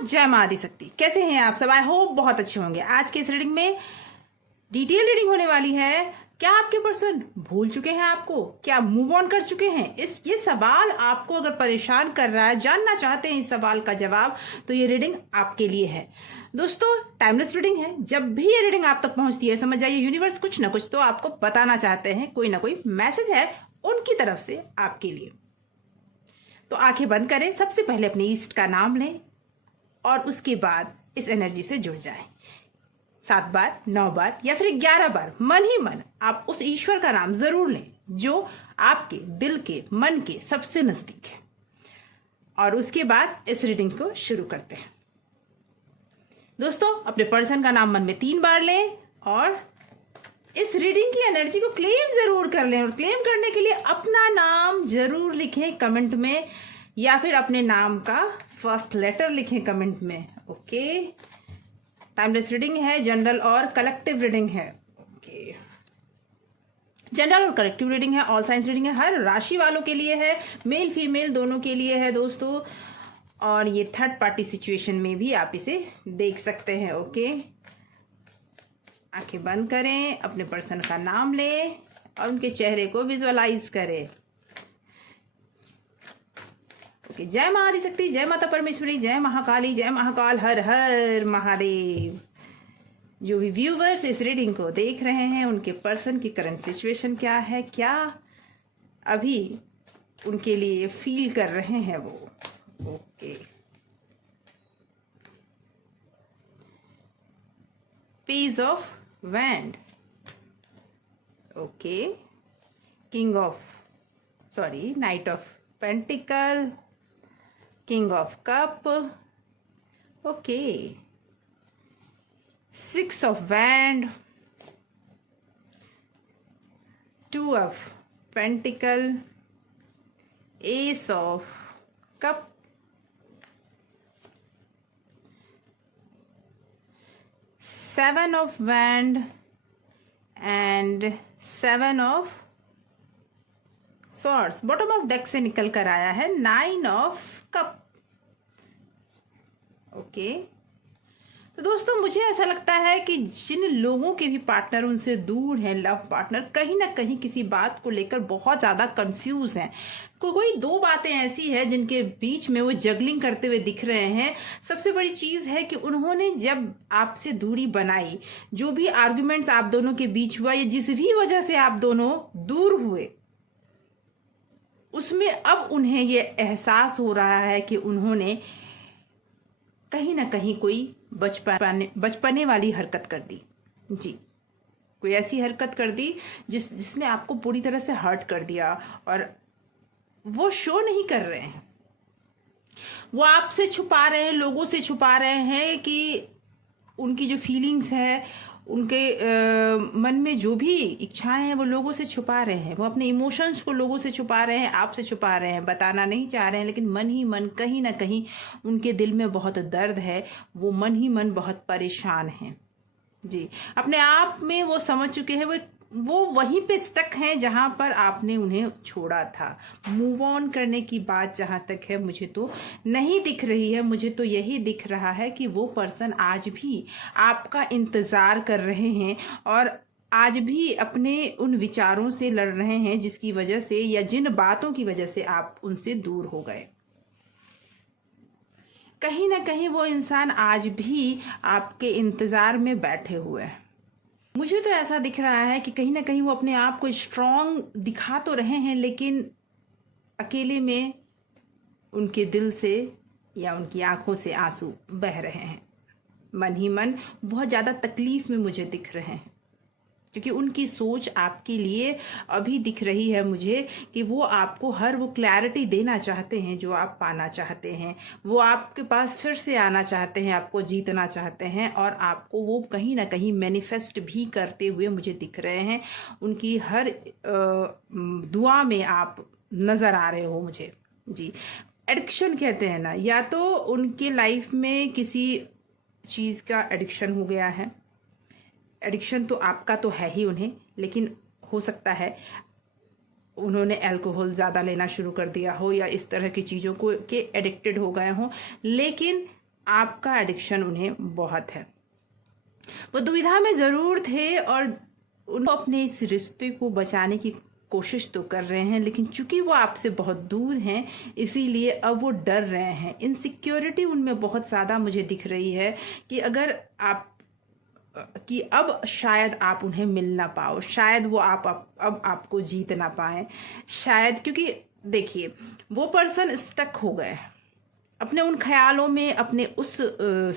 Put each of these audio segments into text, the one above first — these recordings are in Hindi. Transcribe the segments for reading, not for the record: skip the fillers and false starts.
जय मां आदिशक्ति। कैसे हैं आप सब? आई होप बहुत अच्छे होंगे। आज के इस रीडिंग में डिटेल रीडिंग होने वाली है। क्या आपके पर्सन भूल चुके हैं आपको? क्या मूव ऑन कर चुके हैं? ये सवाल आपको अगर परेशान कर रहा है, जानना चाहते हैं इस सवाल का जवाब, तो ये रीडिंग आपके लिए है। दोस्तों, टाइमलेस रीडिंग है। जब भी ये रीडिंग आप तक पहुंचती है, समझ जाइए यूनिवर्स कुछ ना कुछ तो आपको बताना चाहते हैं। कोई ना कोई मैसेज है उनकी तरफ से आपके लिए। तो आंखें बंद करें। सबसे पहले अपने ईस्ट का नाम लें और उसके बाद इस एनर्जी से जुड़ जाएं। 7 बार, 9 बार या फिर 11 बार मन ही मन आप उस ईश्वर का नाम जरूर लें जो आपके दिल के, मन के सबसे नजदीक है। और उसके बाद इस रीडिंग को शुरू करते हैं। दोस्तों, अपने पर्सन का नाम मन में 3 बार लें और इस रीडिंग की एनर्जी को क्लेम जरूर कर लें। और क्लेम करने के लिए अपना नाम जरूर लिखें कमेंट में, या फिर अपने नाम का फर्स्ट लेटर लिखें कमेंट में। ओके, टाइमलेस रीडिंग है, जनरल और कलेक्टिव रीडिंग है। ओके, जनरल और कलेक्टिव रीडिंग है, ऑल साइंस रीडिंग है, हर राशि वालों के लिए है, मेल फीमेल दोनों के लिए है दोस्तों। और ये थर्ड पार्टी सिचुएशन में भी आप इसे देख सकते हैं। ओके, आंखें बंद करें, अपने पर्सन का नाम लें और उनके चेहरे को विजुअलाइज करें। ओके, जय मां आदिशक्ति, जय माता परमेश्वरी, जय महाकाली, जय महाकाल, हर हर महादेव। जो भी व्यूवर्स इस रीडिंग को देख रहे हैं, उनके पर्सन की करंट सिचुएशन क्या है, क्या अभी उनके लिए फील कर रहे हैं वो। Okay, page of wand. Okay, night of pentacle, king of cup. Okay, 6 of wand, 2 of pentacle, S of cup, 7 of wand and 7 of swords. Bottom of deck से निकल कर आया है 9 ऑफ कप। ओके, तो दोस्तों, मुझे ऐसा लगता है कि जिन लोगों के भी पार्टनर उनसे दूर हैं, लव पार्टनर, कहीं ना कहीं किसी बात को लेकर बहुत ज्यादा कंफ्यूज हैं। कोई 2 बातें ऐसी है जिनके बीच में वो जगलिंग करते हुए दिख रहे हैं। सबसे बड़ी चीज है कि उन्होंने जब आपसे दूरी बनाई, जो भी आर्गुमेंट्स आप दोनों के बीच हुआ या जिस भी वजह से आप दोनों दूर हुए, उसमें अब उन्हें ये एहसास हो रहा है कि उन्होंने कहीं ना कहीं कोई बचपने वाली हरकत कर दी। जी, कोई ऐसी हरकत कर दी जिसने आपको पूरी तरह से हर्ट कर दिया, और वो शो नहीं कर रहे हैं, वो आपसे छुपा रहे हैं, लोगों से छुपा रहे हैं कि उनकी जो फीलिंग्स है, उनके मन में जो भी इच्छाएं हैं, वो लोगों से छुपा रहे हैं। वो अपने इमोशंस को लोगों से छुपा रहे हैं, आपसे छुपा रहे हैं, बताना नहीं चाह रहे हैं, लेकिन मन ही मन कहीं ना कहीं उनके दिल में बहुत दर्द है। वो मन ही मन बहुत परेशान हैं। जी, अपने आप में वो समझ चुके हैं, वो वहीं पे स्टक हैं जहां पर आपने उन्हें छोड़ा था। मूव ऑन करने की बात जहां तक है, मुझे तो नहीं दिख रही है। मुझे तो यही दिख रहा है कि वो पर्सन आज भी आपका इंतजार कर रहे हैं और आज भी अपने उन विचारों से लड़ रहे हैं जिसकी वजह से, या जिन बातों की वजह से आप उनसे दूर हो गए। कहीं ना कहीं वो इंसान आज भी आपके इंतजार में बैठे हुए हैं। मुझे तो ऐसा दिख रहा है कि कहीं ना कहीं वो अपने आप को स्ट्रांग दिखा तो रहे हैं, लेकिन अकेले में उनके दिल से या उनकी आंखों से आंसू बह रहे हैं। मन ही मन बहुत ज़्यादा तकलीफ में मुझे दिख रहे हैं, क्योंकि उनकी सोच आपके लिए अभी दिख रही है मुझे कि वो आपको हर वो क्लैरिटी देना चाहते हैं जो आप पाना चाहते हैं। वो आपके पास फिर से आना चाहते हैं, आपको जीतना चाहते हैं, और आपको वो कहीं ना कहीं मैनिफेस्ट भी करते हुए मुझे दिख रहे हैं। उनकी हर दुआ में आप नज़र आ रहे हो मुझे। जी, एडिक्शन कहते हैं ना, या तो उनके लाइफ में किसी चीज़ का एडिक्शन हो गया है। एडिक्शन तो आपका तो है ही उन्हें, लेकिन हो सकता है उन्होंने अल्कोहल ज़्यादा लेना शुरू कर दिया हो या इस तरह की चीज़ों को के एडिक्टेड हो गए हों। लेकिन आपका एडिक्शन उन्हें बहुत है। वो दुविधा में ज़रूर थे और उनको अपने इस रिश्ते को बचाने की कोशिश तो कर रहे हैं, लेकिन चूंकि वो आपसे बहुत दूर हैं इसीलिए अब वो डर रहे हैं। इनसिक्योरिटी उनमें बहुत ज़्यादा मुझे दिख रही है कि अगर आप कि अब शायद आप उन्हें मिल ना पाओ, शायद वो अब आपको जीत ना पाए, शायद, क्योंकि देखिए वो पर्सन स्टक हो गए अपने उन ख्यालों में, अपने उस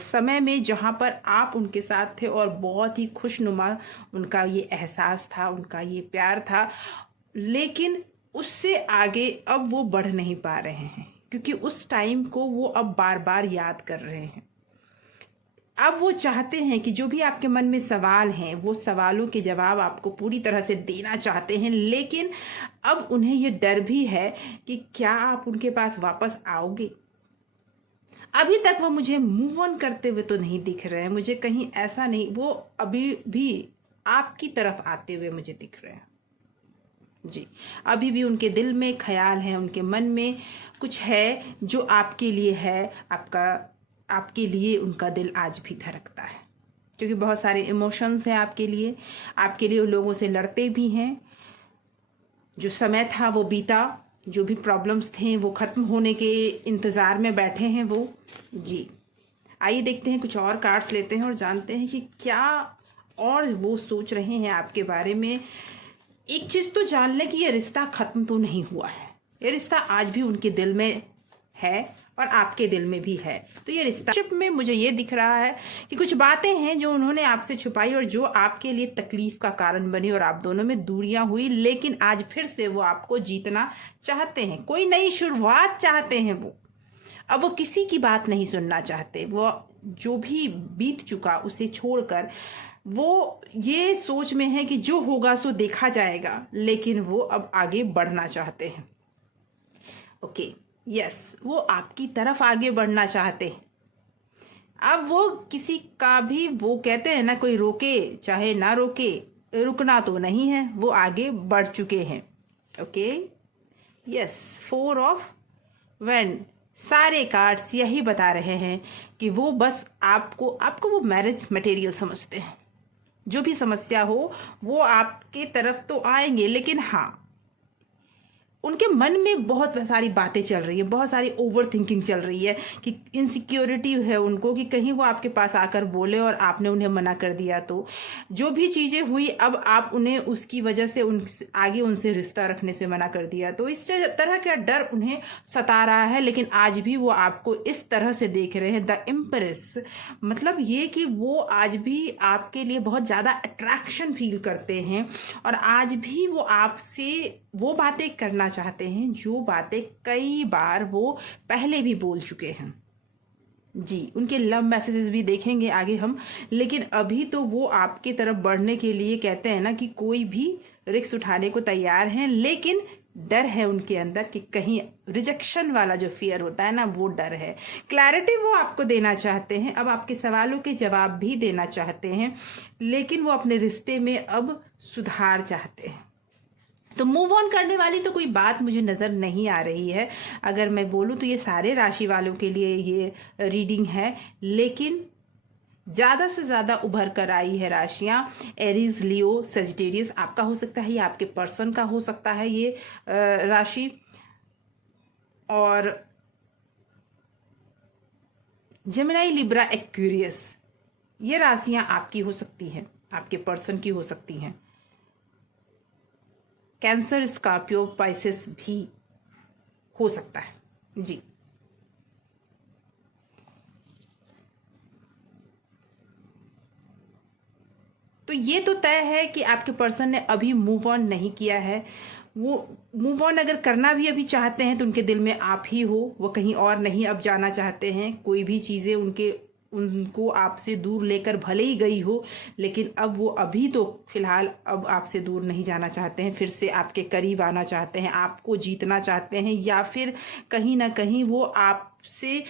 समय में जहाँ पर आप उनके साथ थे और बहुत ही खुशनुमा उनका ये एहसास था, उनका ये प्यार था, लेकिन उससे आगे अब वो बढ़ नहीं पा रहे हैं क्योंकि उस टाइम को वो अब बार बार याद कर रहे हैं। अब वो चाहते हैं कि जो भी आपके मन में सवाल हैं वो सवालों के जवाब आपको पूरी तरह से देना चाहते हैं, लेकिन अब उन्हें ये डर भी है कि क्या आप उनके पास वापस आओगे। अभी तक वो मुझे मूव ऑन करते हुए तो नहीं दिख रहे हैं, मुझे कहीं ऐसा नहीं, वो अभी भी आपकी तरफ आते हुए मुझे दिख रहे हैं जी। अभी भी उनके दिल में ख्याल है, उनके मन में कुछ है जो आपके लिए है, आपके लिए उनका दिल आज भी धड़कता है क्योंकि बहुत सारे इमोशंस हैं आपके लिए वो लोगों से लड़ते भी हैं। जो समय था वो बीता, जो भी प्रॉब्लम्स थे वो ख़त्म होने के इंतज़ार में बैठे हैं वो जी। आइए देखते हैं, कुछ और कार्ड्स लेते हैं और जानते हैं कि क्या और वो सोच रहे हैं आपके बारे में। एक चीज़ तो जान लें कि ये रिश्ता ख़त्म तो नहीं हुआ है, ये रिश्ता आज भी उनके दिल में है और आपके दिल में भी है। तो ये रिश्ताशिप में मुझे ये दिख रहा है कि कुछ बातें हैं जो उन्होंने आपसे छुपाई और जो आपके लिए तकलीफ का कारण बनी और आप दोनों में दूरियां हुई, लेकिन आज फिर से वो आपको जीतना चाहते हैं, कोई नई शुरुआत चाहते हैं वो। अब वो किसी की बात नहीं सुनना चाहते, वो जो भी बीत चुका उसे छोड़कर वो ये सोच में है कि जो होगा सो देखा जाएगा, लेकिन वो अब आगे बढ़ना चाहते हैं। ओके, यस, वो आपकी तरफ आगे बढ़ना चाहते हैं। अब वो किसी का भी, वो कहते हैं ना, कोई रोके चाहे ना रोके, रुकना तो नहीं है, वो आगे बढ़ चुके हैं। ओके, यस, 4 ऑफ वैंड, सारे कार्ड्स यही बता रहे हैं कि वो बस आपको वो मैरिज मटेरियल समझते हैं। जो भी समस्या हो वो आपके तरफ तो आएंगे, लेकिन हाँ, उनके मन में बहुत सारी बातें चल रही है, बहुत सारी ओवर थिंकिंग चल रही है कि इनसिक्योरिटी है उनको कि कहीं वो आपके पास आकर बोले और आपने उन्हें मना कर दिया तो जो भी चीज़ें हुई अब आप उन्हें उसकी वजह से आगे उनसे रिश्ता रखने से मना कर दिया, तो इस तरह का डर उन्हें सता रहा है। लेकिन आज भी वो आपको इस तरह से देख रहे हैं, द एम्प्रेस, मतलब ये कि वो आज भी आपके लिए बहुत ज़्यादा अट्रैक्शन फील करते हैं और आज भी वो आपसे वो बातें करना चाहते हैं जो बातें कई बार वो पहले भी बोल चुके हैं जी। उनके लव मैसेजेस भी देखेंगे आगे हम, लेकिन अभी तो वो आपकी तरफ बढ़ने के लिए कहते हैं ना कि कोई भी रिस्क उठाने को तैयार हैं, लेकिन डर है उनके अंदर कि कहीं रिजेक्शन वाला जो फियर होता है ना, वो डर है। क्लैरिटी वो आपको देना चाहते हैं, अब आपके सवालों के जवाब भी देना चाहते हैं, लेकिन वो अपने रिश्ते में अब सुधार चाहते हैं। तो मूव ऑन करने वाली तो कोई बात मुझे नज़र नहीं आ रही है। अगर मैं बोलूँ तो ये सारे राशि वालों के लिए ये रीडिंग है, लेकिन ज़्यादा से ज़्यादा उभर कर आई है राशियाँ एरीज, लियो, सेजिटेरियस। आपका हो सकता है, ये आपके पर्सन का हो सकता है ये राशि, और जेमिनी, लिब्रा, एक्वेरियस, ये राशियाँ आपकी हो सकती हैं, आपके पर्सन की हो सकती हैं। कैंसर, स्कॉर्पियो, पाइसेस भी हो सकता है जी। तो ये तो तय है कि आपके पर्सन ने अभी मूव ऑन नहीं किया है। वो मूव ऑन अगर करना भी अभी चाहते हैं तो उनके दिल में आप ही हो, वो कहीं और नहीं अब जाना चाहते हैं। कोई भी चीज़ें उनको आपसे दूर लेकर भले ही गई हो, लेकिन अब वो अभी तो फिलहाल अब आपसे दूर नहीं जाना चाहते हैं, फिर से आपके करीब आना चाहते हैं, आपको जीतना चाहते हैं, या फिर कहीं ना कहीं वो आपसे,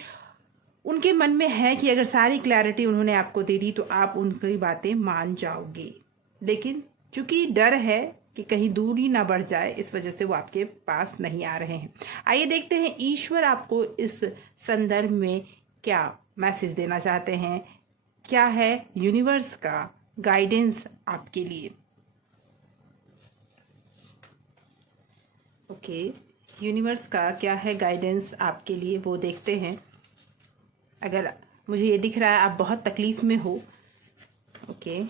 उनके मन में है कि अगर सारी क्लैरिटी उन्होंने आपको दे दी तो आप उनकी बातें मान जाओगे, लेकिन चूंकि डर है कि कहीं दूरी ना बढ़ जाए, इस वजह से वो आपके पास नहीं आ रहे हैं। आइए देखते हैं ईश्वर आपको इस संदर्भ में क्या मैसेज देना चाहते हैं? क्या है यूनिवर्स का गाइडेंस आपके लिए? ओके, यूनिवर्स का क्या है गाइडेंस आपके लिए, वो देखते हैं। अगर मुझे ये दिख रहा है आप बहुत तकलीफ में हो, ओके,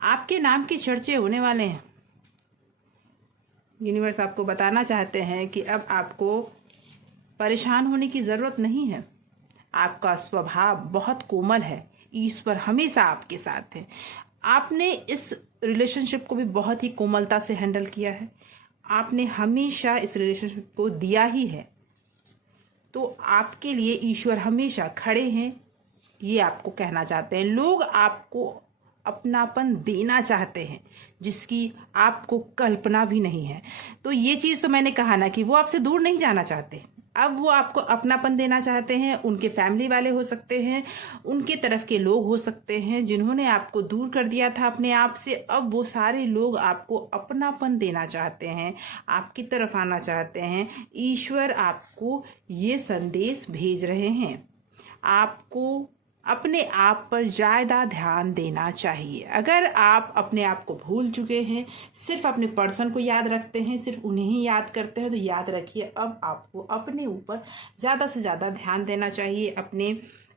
आपके नाम के चर्चे होने वाले हैं। यूनिवर्स आपको बताना चाहते हैं कि अब आपको परेशान होने की ज़रूरत नहीं है। आपका स्वभाव बहुत कोमल है, ईश्वर हमेशा आपके साथ है। आपने इस रिलेशनशिप को भी बहुत ही कोमलता से हैंडल किया है। आपने हमेशा इस रिलेशनशिप को दिया ही है, तो आपके लिए ईश्वर हमेशा खड़े हैं, ये आपको कहना चाहते हैं। लोग आपको अपनापन देना चाहते हैं जिसकी आपको कल्पना भी नहीं है। तो ये चीज़ तो मैंने कहा ना कि वो आपसे दूर नहीं जाना चाहते, अब वो आपको अपनापन देना चाहते हैं। उनके फैमिली वाले हो सकते हैं, उनके तरफ के लोग हो सकते हैं जिन्होंने आपको दूर कर दिया था अपने आप से। अब वो सारे लोग आपको अपनापन देना चाहते हैं, आपकी तरफ आना चाहते हैं। ईश्वर आपको ये संदेश भेज रहे हैं, आपको अपने आप पर ज़्यादा ध्यान देना चाहिए। अगर आप अपने आप को भूल चुके हैं, सिर्फ अपने पर्सन को याद रखते हैं, सिर्फ उन्हें ही याद करते हैं, तो याद रखिए अब आपको अपने ऊपर ज़्यादा से ज़्यादा ध्यान देना चाहिए। अपने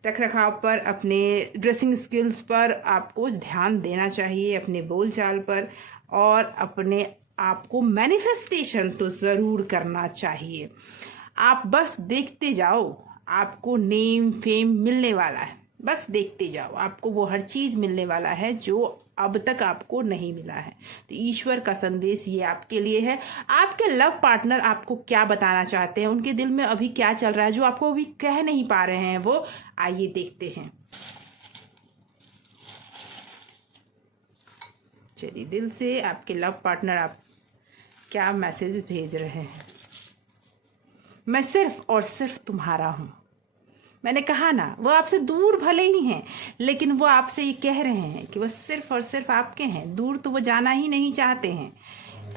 रख रखाव पर, अपने ड्रेसिंग स्किल्स पर आपको ध्यान देना चाहिए, अपने बोलचाल पर, और अपने आप को मैनिफेस्टेशन तो ज़रूर करना चाहिए। आप बस देखते जाओ, आपको नेम फेम मिलने वाला है। बस देखते जाओ, आपको वो हर चीज़ मिलने वाला है जो अब तक आपको नहीं मिला है। तो ईश्वर का संदेश ये आपके लिए है। आपके लव पार्टनर आपको क्या बताना चाहते हैं, उनके दिल में अभी क्या चल रहा है जो आपको अभी कह नहीं पा रहे हैं, वो आइए देखते हैं। चलिए, दिल से आपके लव पार्टनर आप क्या मैसेज भेज रहे हैं? मैं सिर्फ और सिर्फ तुम्हारा हूं। मैंने कहा ना, वो आपसे दूर भले ही हैं, लेकिन वो आपसे ये कह रहे हैं कि वो सिर्फ और सिर्फ आपके हैं। दूर तो वो जाना ही नहीं चाहते हैं,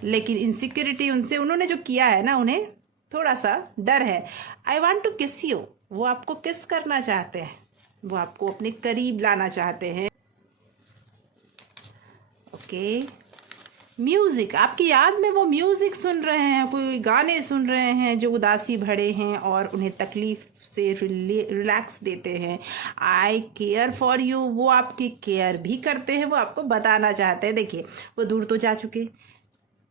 लेकिन इनसिक्योरिटी उनसे उन्होंने जो किया है ना, उन्हें थोड़ा सा डर है। आई वॉन्ट टू किस यू, वो आपको किस करना चाहते हैं, वो आपको अपने करीब लाना चाहते हैं। ओके, म्यूजिक, आपकी याद में वो म्यूजिक सुन रहे हैं, कोई गाने सुन रहे हैं जो उदासी भरे हैं और उन्हें तकलीफ से रिलैक्स देते हैं। आई केयर फॉर यू, वो आपकी केयर भी करते हैं, वो आपको बताना चाहते हैं। देखिए, वो दूर तो जा चुके,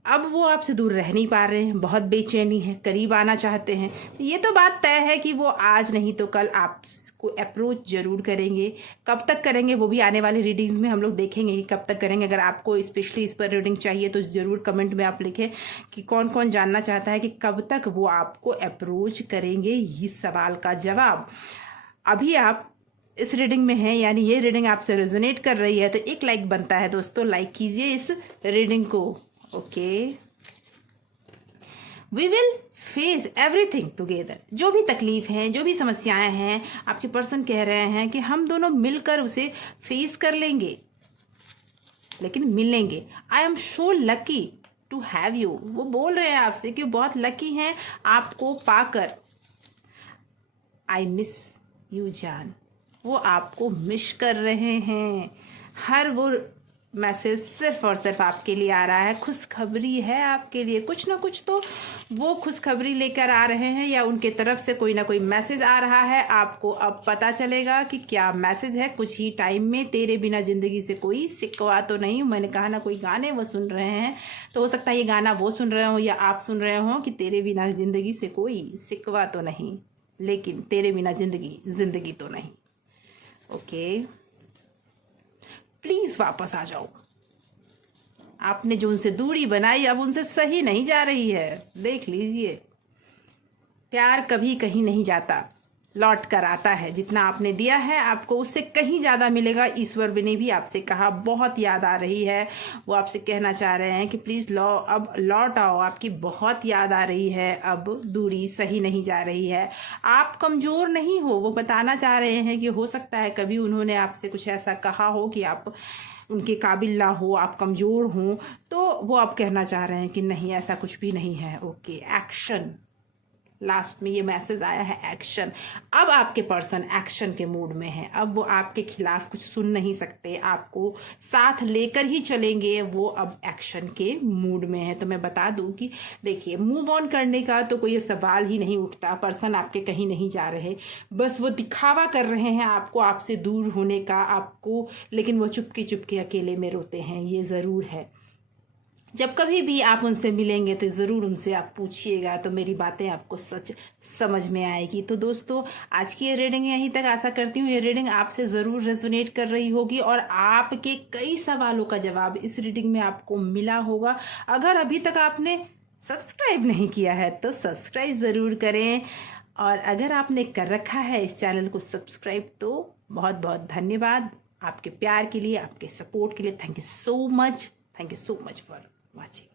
अब वो आपसे दूर रह नहीं पा रहे हैं, बहुत बेचैनी है, करीब आना चाहते हैं। ये तो बात तय है कि वो आज नहीं तो कल आपको अप्रोच जरूर करेंगे। कब तक करेंगे वो भी आने वाली रीडिंग्स में हम लोग देखेंगे कि कब तक करेंगे। अगर आपको स्पेशली इस पर रीडिंग चाहिए तो ज़रूर कमेंट में आप लिखें कि कौन कौन जानना चाहता है कि कब तक वो आपको अप्रोच करेंगे। इस सवाल का जवाब अभी आप इस रीडिंग में है, यानी ये रीडिंग आपसे रेजोनेट कर रही है तो एक लाइक बनता है दोस्तों। लाइक कीजिए इस रीडिंग को। Okay, we will face everything together. जो भी तकलीफ हैं, जो भी समस्याएं हैं, आपके पर्सन कह रहे हैं कि हम दोनों मिलकर उसे फेस कर लेंगे, लेकिन मिलेंगे। I am so lucky to have you, वो बोल रहे हैं आपसे कि बहुत लकी हैं आपको पाकर। आई मिस यू जान, वो आपको मिस कर रहे हैं। हर वो मैसेज सिर्फ और सिर्फ आपके लिए आ रहा है, खुशखबरी है आपके लिए। कुछ ना कुछ तो वो खुशखबरी लेकर आ रहे हैं, या उनके तरफ से कोई ना कोई मैसेज आ रहा है। आपको अब पता चलेगा कि क्या मैसेज है कुछ ही टाइम में। तेरे बिना जिंदगी से कोई सिकवा तो नहीं। मैंने कहा ना, कोई गाने वो सुन रहे हैं, तो हो सकता है ये गाना वो सुन रहे हो या आप सुन रहे हो कि तेरे बिना जिंदगी से कोई सिकवा तो नहीं, लेकिन तेरे बिना जिंदगी जिंदगी तो नहीं। ओके, प्लीज वापस आ जाओ। आपने जो उनसे दूरी बनाई अब उनसे सही नहीं जा रही है। देख लीजिए, प्यार कभी कहीं नहीं जाता, लौट कर आता है। जितना आपने दिया है आपको उससे कहीं ज़्यादा मिलेगा। ईश्वर ने भी आपसे कहा, बहुत याद आ रही है। वो आपसे कहना चाह रहे हैं कि प्लीज़ अब लौट आओ, आपकी बहुत याद आ रही है। अब दूरी सही नहीं जा रही है। आप कमज़ोर नहीं हो, वो बताना चाह रहे हैं कि हो सकता है कभी उन्होंने आपसे कुछ ऐसा कहा हो कि आप उनके काबिल ना हो, आप कमज़ोर हों, तो वो आप कहना चाह रहे हैं कि नहीं, ऐसा कुछ भी नहीं है। ओके, एक्शन लास्ट में ये मैसेज आया है एक्शन। अब आपके पर्सन एक्शन के मूड में है, अब वो आपके खिलाफ कुछ सुन नहीं सकते, आपको साथ लेकर ही चलेंगे, वो अब एक्शन के मूड में है। तो मैं बता दूं कि देखिए, मूव ऑन करने का तो कोई सवाल ही नहीं उठता। पर्सन आपके कहीं नहीं जा रहे, बस वो दिखावा कर रहे हैं आपको, आपसे दूर होने का आपको, लेकिन वो चुपके चुपके अकेले में रोते हैं, ये ज़रूर है। जब कभी भी आप उनसे मिलेंगे तो ज़रूर उनसे आप पूछिएगा, तो मेरी बातें आपको सच समझ में आएगी। तो दोस्तों, आज की ये रीडिंग यहीं तक। आशा करती हूँ ये रीडिंग आपसे ज़रूर रेजोनेट कर रही होगी और आपके कई सवालों का जवाब इस रीडिंग में आपको मिला होगा। अगर अभी तक आपने सब्सक्राइब नहीं किया है तो सब्सक्राइब ज़रूर करें, और अगर आपने कर रखा है इस चैनल को सब्सक्राइब तो बहुत बहुत धन्यवाद आपके प्यार के लिए, आपके सपोर्ट के लिए। Thank you so much for watching.